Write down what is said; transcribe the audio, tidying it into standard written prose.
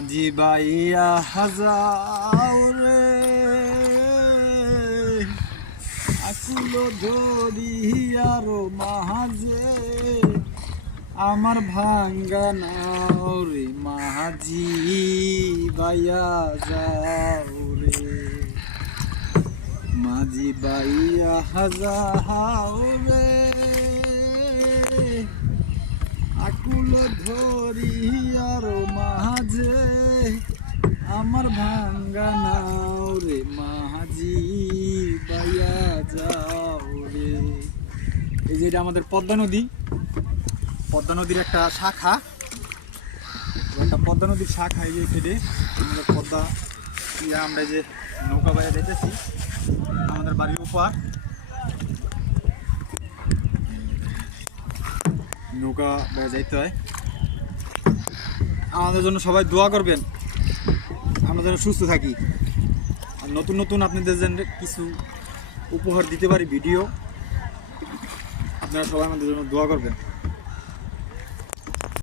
মাঝি বাইয়া হাজাও রে আকুল ধরিয়ার মাঝে আমার ভাঙ্গা নাও রে মাঝি বাইয়া যাও রে মাঝি বাইয়া হাজাও রে আকুল ধরিয়ার মাঝে আমার ভাঙ্গা নাও রে মাঝি বাইয়া যাও রে। এই যে এটা আমাদের পদ্মা নদী, পদ্মা নদীর একটা শাখা, পদ্মা নদীর শাখা। এই যে সেটে আমাদের পদ্মা আমরা যে নৌকা বাইরে যেতেছি আমাদের বাড়ির উপর নৌকা বাইরে যাইতে হয়। আমাদের জন্য সবাই দোয়া করবেন, আমরা যেন সুস্থ থাকি আর নতুন নতুন আপনাদের জন্য কিছু উপহার দিতে পারি ভিডিও। আপনারা সবাই আমাদের জন্য দোয়া করবেন।